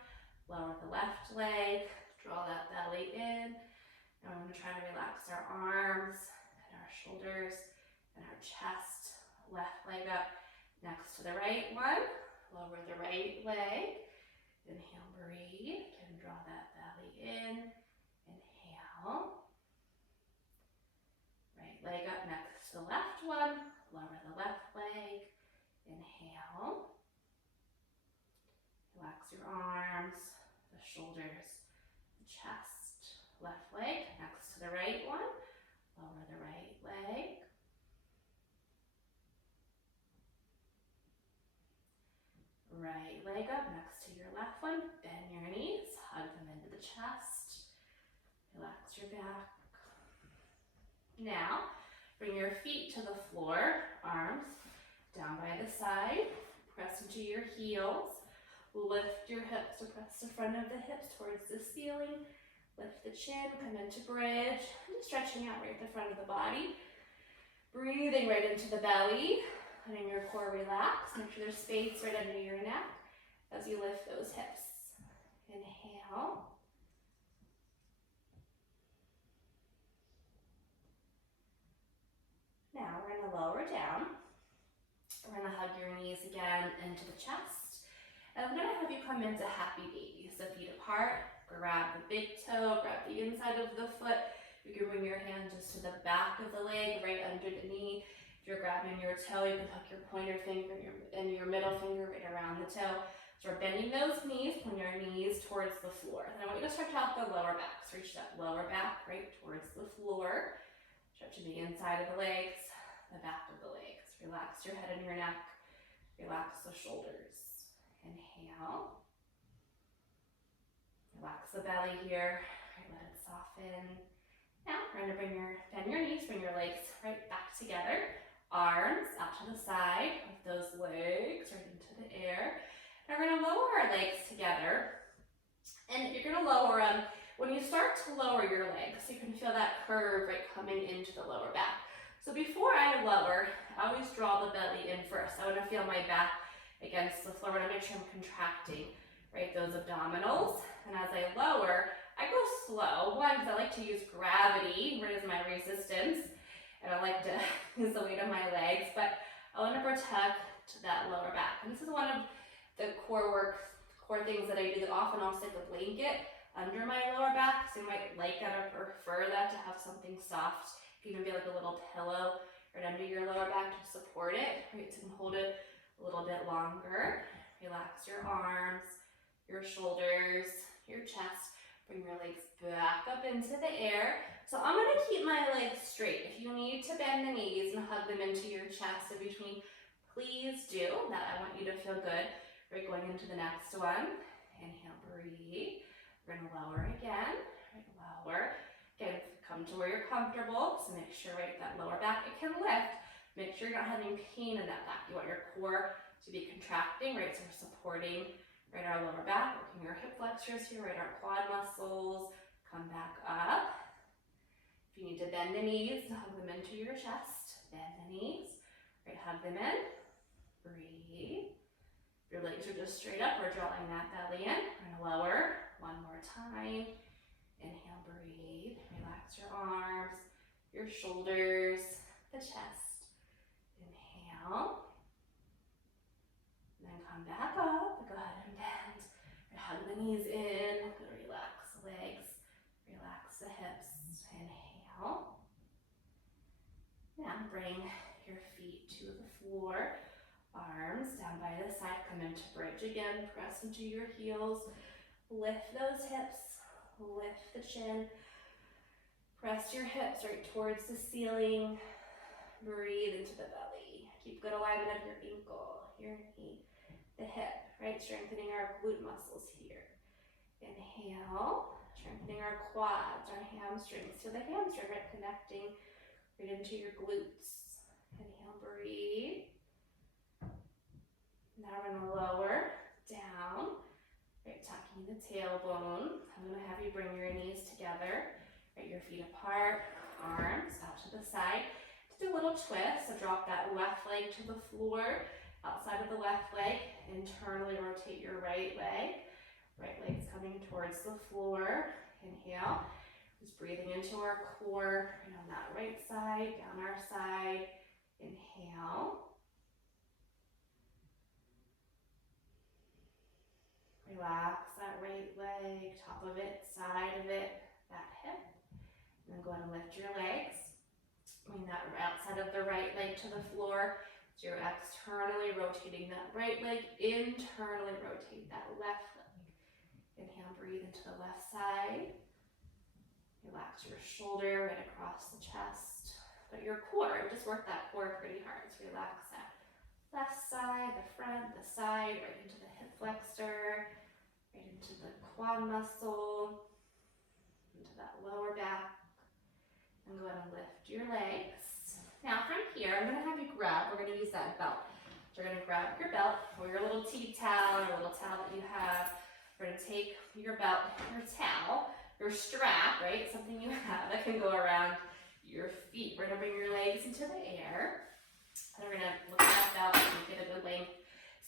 Lower the left leg, draw that belly in. Now I'm going to try to relax our arms and our shoulders and our chest. Left leg up next to the right one. Lower the right leg. Inhale, breathe, and draw that belly in. Inhale. Right leg up next to the left one. Lower the left leg. Inhale. Relax your arms, the shoulders, the chest. Left leg next to the right one. Lower the right leg. Right leg up next to your left one. Bend your knees, hug them into the chest. Relax your back. Now, bring your feet to the floor, arms down by the side. Press into your heels. Lift your hips to press the front of the hips towards the ceiling. Lift the chin, come into bridge. And stretching out right at the front of the body. Breathing right into the belly. Letting your core relax. Make sure there's space right under your neck as you lift those hips. Inhale. Now we're going to lower down. We're going to hug your knees again into the chest. And I'm going to have you come into happy baby. So feet apart, grab the big toe, grab the inside of the foot. You can bring your hand just to the back of the leg, right under the knee. If you're grabbing your toe, you can hook your pointer finger and your middle finger right around the toe. So we're bending those knees, pulling your knees towards the floor. And I want you to stretch out the lower back. So reach that lower back right towards the floor. Stretching the inside of the legs, the back of the legs. Relax your head and your neck. Relax the shoulders. Inhale. Relax the belly here. Right, let it soften. Now we're going to bend your knees, bring your legs right back together. Arms out to the side with those legs right into the air. And we're going to lower our legs together. And you're going to lower them when you start to lower your legs. You can feel that curve right coming into the lower back. So before I lower, I always draw the belly in first. I want to feel my back against the floor. I want to make sure I'm contracting, right, those abdominals. And as I lower, I go slow. One, because I like to use gravity, right, as my resistance. and I like to use the weight of my legs, but I want to protect that lower back. And this is one of the core things that I do that often I'll stick a blanket under my lower back, so you might like that or prefer that to have something soft. It can even be like a little pillow right under your lower back to support it, right? So you can hold it a little bit longer. Relax your arms, your shoulders, your chest. Bring your legs back up into the air. So I'm gonna keep my legs straight. If you need to bend the knees and hug them into your chest in between, please do. That I want you to feel good. Right, going into the next one. Inhale, breathe. We're gonna lower again. Right, lower. Again, come to where you're comfortable. So make sure, right, that lower back, it can lift. Make sure you're not having pain in that back. You want your core to be contracting, right? So we're supporting, right, our lower back, working your hip flexors here, right, our quad muscles. Come back up. If you need to bend the knees, hug them into your chest. Bend the knees, right, hug them in. Breathe. Your legs are just straight up. We're drawing that belly in. We're gonna lower. One more time. Inhale, breathe. Relax your arms, your shoulders, the chest. Inhale. And then come back up. Go ahead and bend. Hug the knees in. Relax the legs. Relax the hips. Inhale. Now bring your feet to the floor. Arms down by the side, come into bridge again, press into your heels, lift those hips, lift the chin, press your hips right towards the ceiling, breathe into the belly. Keep good alignment of your ankle, your knee, the hip, right? Strengthening our glute muscles here. Inhale, strengthening our quads, our hamstrings to the hamstring, right? Connecting right into your glutes. Inhale, breathe. Now we're gonna lower down, right, tucking the tailbone. I'm gonna have you bring your knees together, right, your feet apart, arms out to the side. Just do a little twist, so drop that left leg to the floor, outside of the left leg, internally rotate your right leg. Right leg's coming towards the floor. Inhale, just breathing into our core, right on that right side, down our side. Inhale. Relax that right leg, top of it, side of it, that hip. And then go ahead and lift your legs. Bring that outside of the right leg to the floor. So you're externally rotating that right leg, internally rotate that left leg. Inhale, breathe into the left side. Relax your shoulder right across the chest. But your core, just work that core pretty hard. So relax that left side, the front, the side, right into the hip flexor. Right into the quad muscle, into that lower back, and go ahead and lift your legs. Now from here, I'm gonna have you grab, we're gonna use that belt. So you're gonna grab your belt, or your little tea towel, or a little towel that you have. We're gonna take your belt, your towel, your strap, right, something you have that can go around your feet. We're gonna bring your legs into the air, and we're gonna look at that belt and get a good length.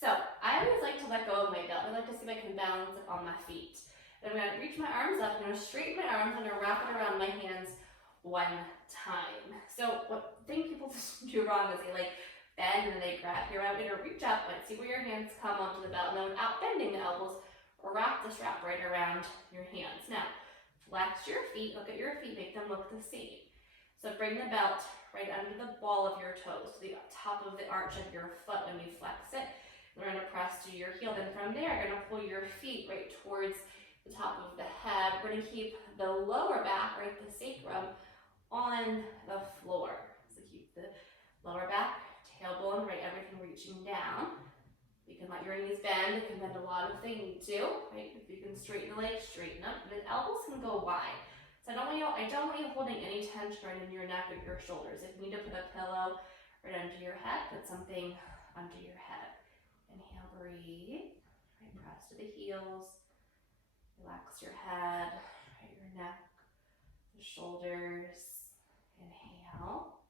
So I always like to let go of my belt. I like to see if I can balance it on my feet. Then I'm gonna reach my arms up, I'm gonna straighten my arms, I'm gonna wrap it around my hands one time. So what thing people do wrong is they like bend and they grab. Here I'm gonna reach up, but see where your hands come onto the belt, and then without bending the elbows, wrap the strap right around your hands. Now, flex your feet, look at your feet, make them look the same. So bring the belt right under the ball of your toes, to the top of the arch of your foot when you flex it. We're going to press to your heel. Then from there, you're going to pull your feet right towards the top of the head. We're going to keep the lower back, right, the sacrum, on the floor. So keep the lower back, tailbone, right, everything reaching down. You can let your knees bend. You can bend a lot if they need to, right? If you can straighten the legs, straighten up. The elbows can go wide. So I don't want you holding any tension right in your neck or your shoulders. If you need to put a pillow right under your head, put something under your head. Inhale, breathe, right, press to the heels, relax your head, right, your neck, the shoulders. Inhale.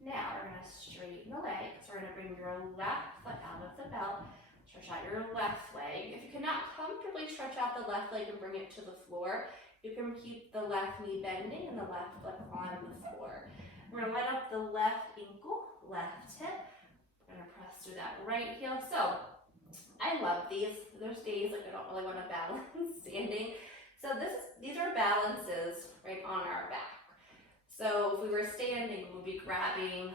Now we're going to straighten the legs. We're going to bring your left foot out of the belt, stretch out your left leg. If you cannot comfortably stretch out the left leg and bring it to the floor, You can keep the left knee bending and the left foot on the floor. We're gonna line up the left ankle, left hip. We're gonna press through that right heel. So I love these. There's days like I don't really want to balance standing. So these are balances right on our back. So if we were standing, we'd be grabbing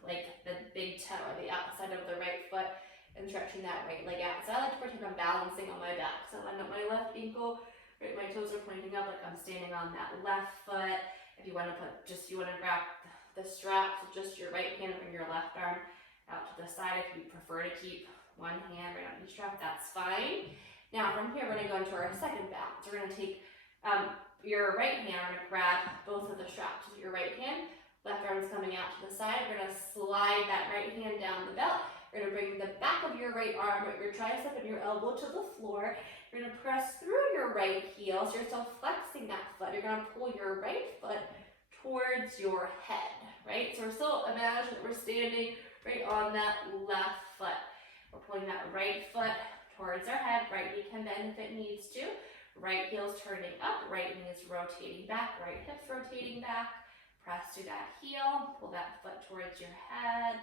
like the big toe or the outside of the right foot and stretching that right leg out. So I like to pretend I'm balancing on my back. So I line up my left ankle, right, my toes are pointing up like I'm standing on that left foot. If you want to grab the straps with just your right hand, bring your left arm out to the side. If you prefer to keep one hand right on each strap, that's fine. Now from here, we're gonna go into our second balance. We're gonna take your right hand, we're gonna grab both of the straps with your right hand. Left arm's coming out to the side. We're gonna slide that right hand down the belt. We're gonna bring the back of your right arm, your tricep and your elbow to the floor. You're gonna press through your right heel, so you're still flexing that foot. You're gonna pull your right foot towards your head, right? So we're still, imagine that we're standing right on that left foot. We're pulling that right foot towards our head. Right knee can bend if it needs to. Right heel's turning up, right knee is rotating back, right hip's rotating back. Press through that heel, pull that foot towards your head.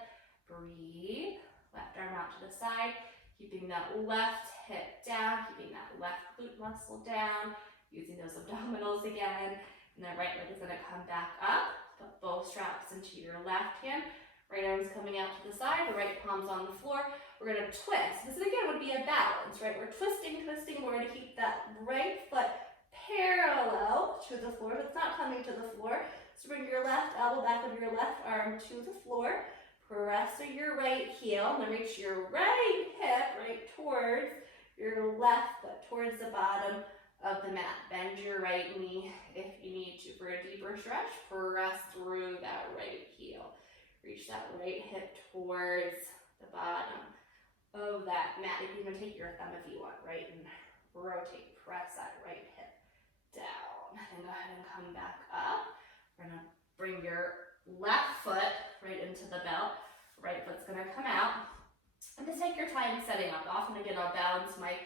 Breathe. Left arm out to the side, keeping that left hip down, keeping that left glute muscle down, using those abdominals again. And then right leg is gonna come back up. Put both straps into your left hand. Right arm's coming out to the side, the right palm's on the floor. We're gonna twist. This again would be a balance, right? We're twisting. We're gonna keep that right foot parallel to the floor. It's not coming to the floor. So bring your left elbow back of your left arm to the floor. Press through your right heel, and then reach your right hip right towards your left foot, towards the bottom of the mat. Bend your right knee if you need to. For a deeper stretch, press through that right heel. Reach that right hip towards the bottom of that mat. You can even take your thumb if you want, right? And rotate, press that right hip down. And go ahead and come back up. We're gonna bring your left foot right into the belt. Right foot's gonna come out. And just take your time setting up. Often again, I'll balance my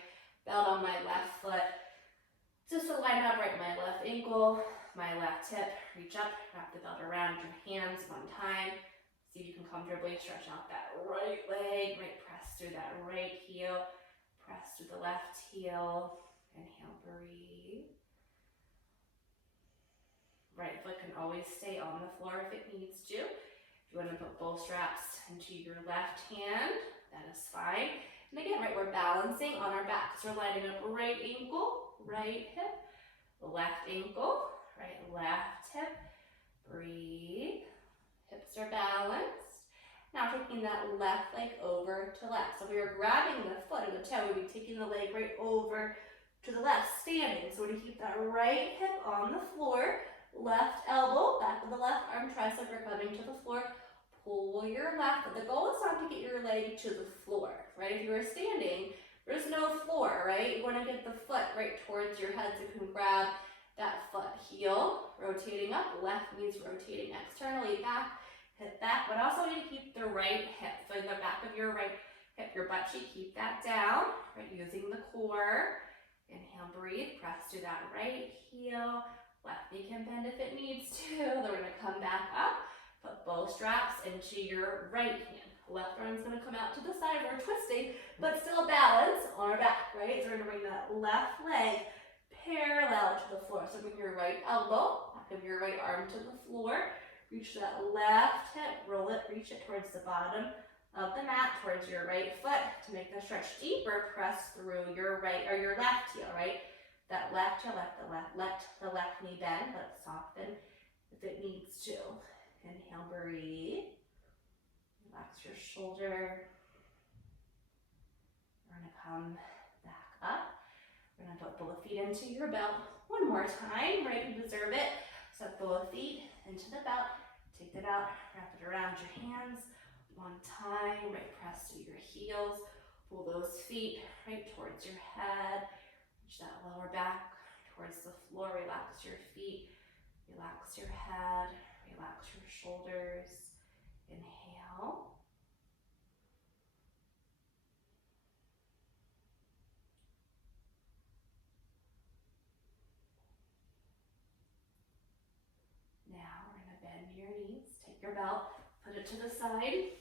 belt on my left foot. Just to line up right my left ankle, my left hip. Reach up, wrap the belt around your hands one time. See if you can comfortably stretch out that right leg, right, press through that right heel, press through the left heel, inhale, breathe. Right foot can always stay on the floor if it needs to. If you want to put both straps into your left hand, that is fine. And again, right, we're balancing on our back. So we're lining up right ankle, right hip, left ankle, right, left hip, breathe. Hips are balanced. Now taking that left leg over to left. So we are grabbing the foot or the toe, we'd be taking the leg right over to the left, standing. So we're gonna keep that right hip on the floor, left elbow, back of the left arm, tricep are coming to the floor. Pull your left, but the goal is not to get your leg to the floor, right? If you are standing, there's no floor, right? You wanna get the foot right towards your head so you can grab that foot heel, rotating up, left knee's rotating externally back, hip back, but also you keep the right hip. So in the back of your right hip, your butt cheek, keep that down, right, using the core. Inhale, breathe, press through that right heel. Left knee can bend if it needs to. Then we're gonna come back up, put both straps into your right hand. Left arm's gonna come out to the side, we're twisting, but still balance on our back, right? So we're gonna bring that left leg parallel to the floor. So bring your right elbow, back of your right arm to the floor. Reach that left hip, roll it, reach it towards the bottom of the mat, towards your right foot. To make the stretch deeper, press through your right or your left heel, right? That left heel, let the left knee bend, let it soften if it needs to. Inhale, breathe. Relax your shoulder. We're gonna come back up. We're gonna put both feet into your belt one more time, right? You deserve it. Set both feet into the belt. Take the belt, wrap it around your hands. One time, right? Press through your heels. Pull those feet right towards your head. Reach that lower back towards the floor. Relax your feet. Relax your head. Relax your shoulders. Inhale. to the side.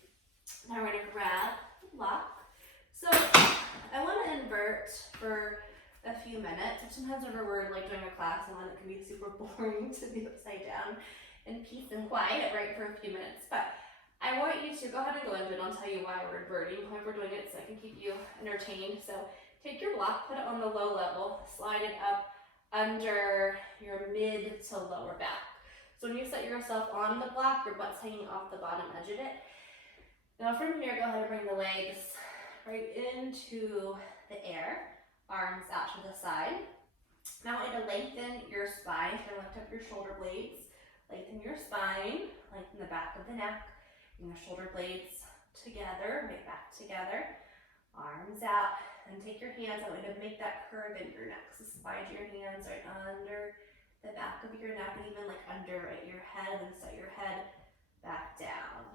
Now we're gonna grab the block. So I want to invert for a few minutes. Sometimes whenever we're like doing a class and it can be super boring to be upside down in peace and quiet, right, for a few minutes. But I want you to go ahead and go into it, and I'll tell you why we're inverting, why we're doing it, so I can keep you entertained. So take your block, put it on the low level, slide it up under your mid to lower back. So when you set yourself on the block, your butt's hanging off the bottom edge of it. Now from here, go ahead and bring the legs right into the air, arms out to the side. Now I want you to lengthen your spine, so lift up your shoulder blades, lengthen your spine, lengthen the back of the neck, bring the shoulder blades together, right back together, arms out, and take your hands. I want you to make that curve in your neck. So slide your hands right under the back of your neck, and even like under right, your head, and set your head back down.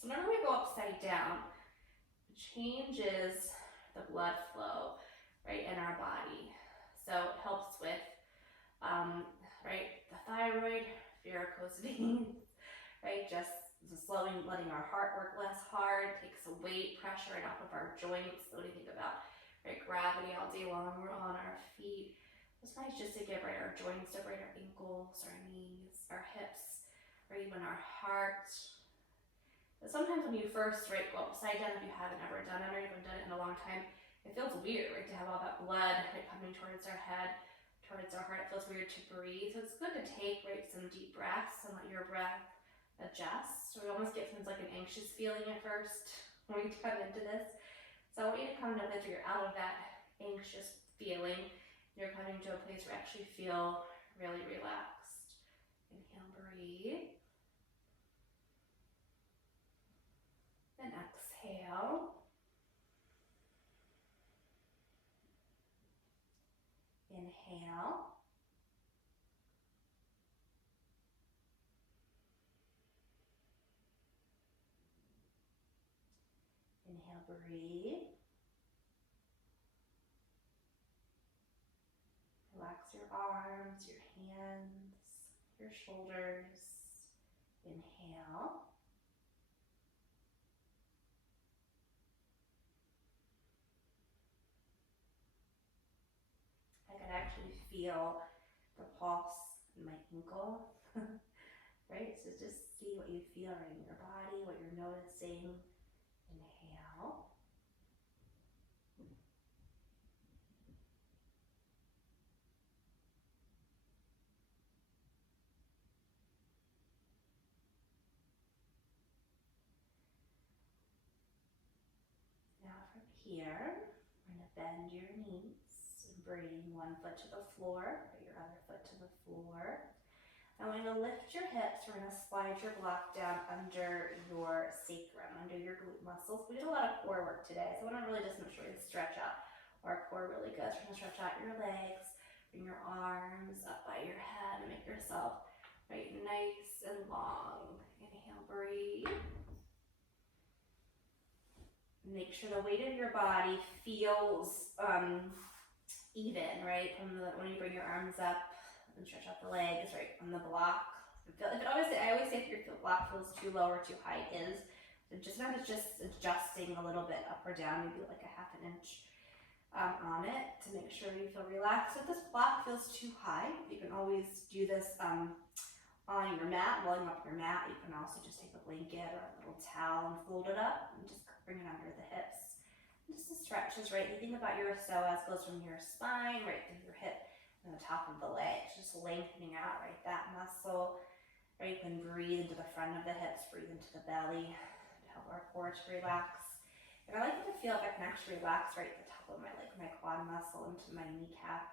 So whenever we go upside down, it changes the blood flow, right, in our body. So it helps with, right, the thyroid, varicose veins, right, just slowing, letting our heart work less hard, takes the weight, pressure right off of our joints. So what do you think about, right, gravity all day long, we're on our feet. It's nice just to give, right, our joints, right, our ankles, our knees, our hips, or even our heart. But sometimes when you first, right, go upside down, if you haven't ever done it or you haven't done it in a long time, it feels weird, right, to have all that blood, right, coming towards our head, towards our heart. It feels weird to breathe. So it's good to take, right, some deep breaths and let your breath adjust. So we almost get things like an anxious feeling at first when we come into this. So I want you to come to a place where you're out of that anxious feeling. You're coming to a place where you actually feel really relaxed. Inhale, breathe. And exhale. Inhale. Inhale, breathe. Relax your arms, your hands, your shoulders. Inhale. I can actually feel the pulse in my ankle, right? So just see what you feel right in your body, what you're noticing. Inhale. Now from here, we're going to bend your knees and bring one foot to the floor, put your other foot to the floor. Now we're going to lift your hips. We're going to slide your block down under your sacrum, under your glute muscles. We did a lot of core work today, so I want to really just make sure you stretch out our core really good. So we're going to stretch out your legs, bring your arms up by your head, and make yourself right nice and long. Inhale, breathe. Make sure the weight of your body feels even, right? When you bring your arms up and stretch out the legs, right, on the block. I always say if your block feels too low or too high, it is. So sometimes it's just adjusting a little bit up or down, maybe like a half an inch on it to make sure you feel relaxed. If this block feels too high, you can always do this on your mat, rolling up your mat. You can also just take a blanket or a little towel and fold it up and just bring it under the hips. Just the stretches, right? You think about your psoas goes from your spine right through your hip and the top of the legs, just lengthening out, right, that muscle. Right, you can breathe into the front of the hips, breathe into the belly to help our core to relax. And I like it to feel if I can actually relax right at the top of my leg, my quad muscle into my kneecap.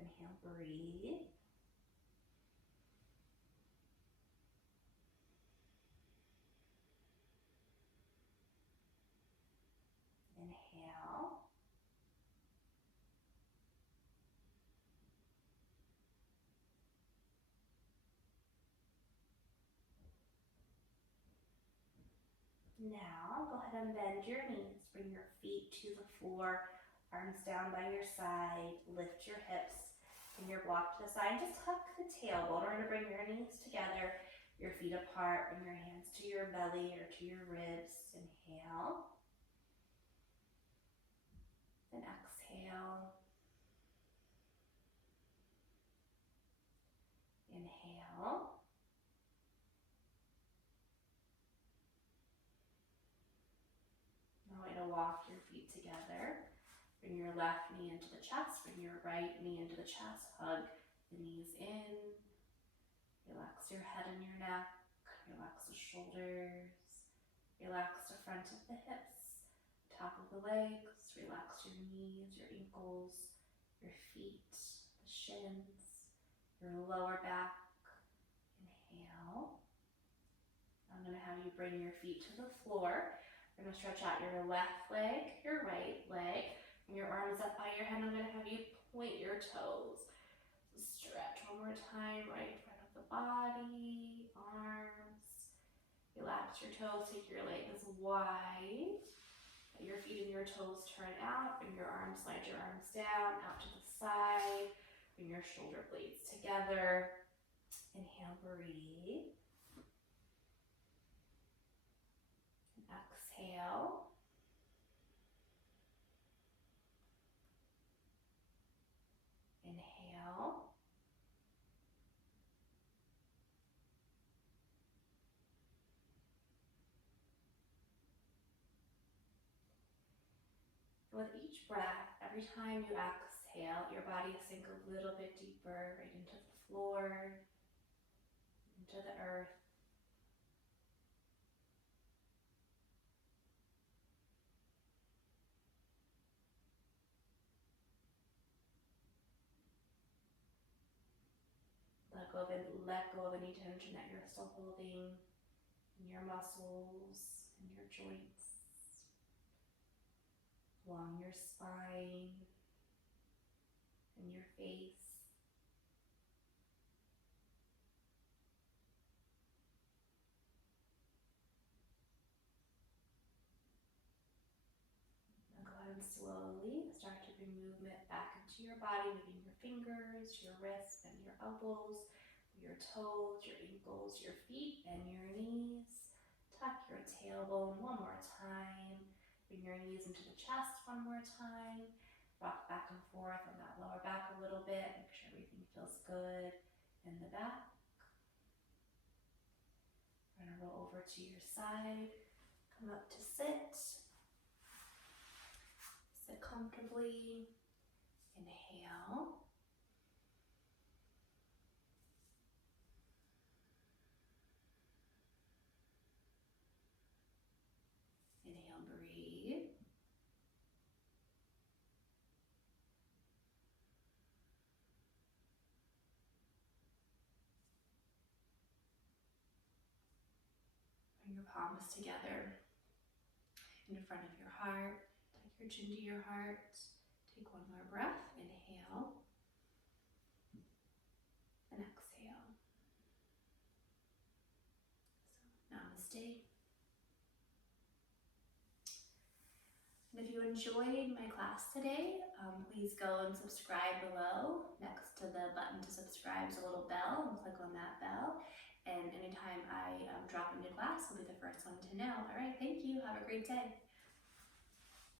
Inhale, breathe. Inhale. Now, go ahead and bend your knees. Bring your feet to the floor, arms down by your side. Lift your hips, bring your block to the side. Just tuck the tailbone. We're going to bring your knees together. your feet apart. Bring your hands to your belly or to your ribs. Inhale. Then exhale. Inhale. Now way to walk your feet together. Bring your left knee into the chest. Bring your right knee into the chest. Hug the knees in. Relax your head and your neck. Relax the shoulders. Relax the front of the hips. Top of the legs. Relax your knees, your ankles, your feet, the shins, your lower back. Inhale. I'm going to have you bring your feet to the floor. We're going to stretch out your left leg, your right leg. Bring your arms up by your head. I'm going to have you point your toes. Stretch one more time, right in front of the body, arms. Relax your toes, take your legs wide. Let your feet and your toes turn out. Bring your arms, slide your arms down, out to the side. Bring your shoulder blades together. Inhale, breathe. And exhale. Inhale. With each breath, every time you exhale, your body sink a little bit deeper right into the floor, into the earth. Let go of any tension that you're still holding in your muscles and your joints, along your spine and your face. Now go ahead and slowly start to bring movement back into your body, moving your fingers, your wrists, and your elbows, your toes, your ankles, your feet, and your knees. Tuck your tailbone one more time. Bring your knees into the chest one more time. Rock back and forth on that lower back a little bit. Make sure everything feels good in the back. We're going to roll over to your side. Come up to sit. Sit comfortably. Inhale. Inhale, breathe. Bring your palms together in front of your heart. Tuck your chin to your heart. Take one more breath. Inhale. And exhale. So, namaste. And if you enjoyed my class today, please go and subscribe below. Next to the button to subscribe is a little bell, and click on that bell. And anytime I drop a new class, you'll be the first one to know. All right, thank you. Have a great day.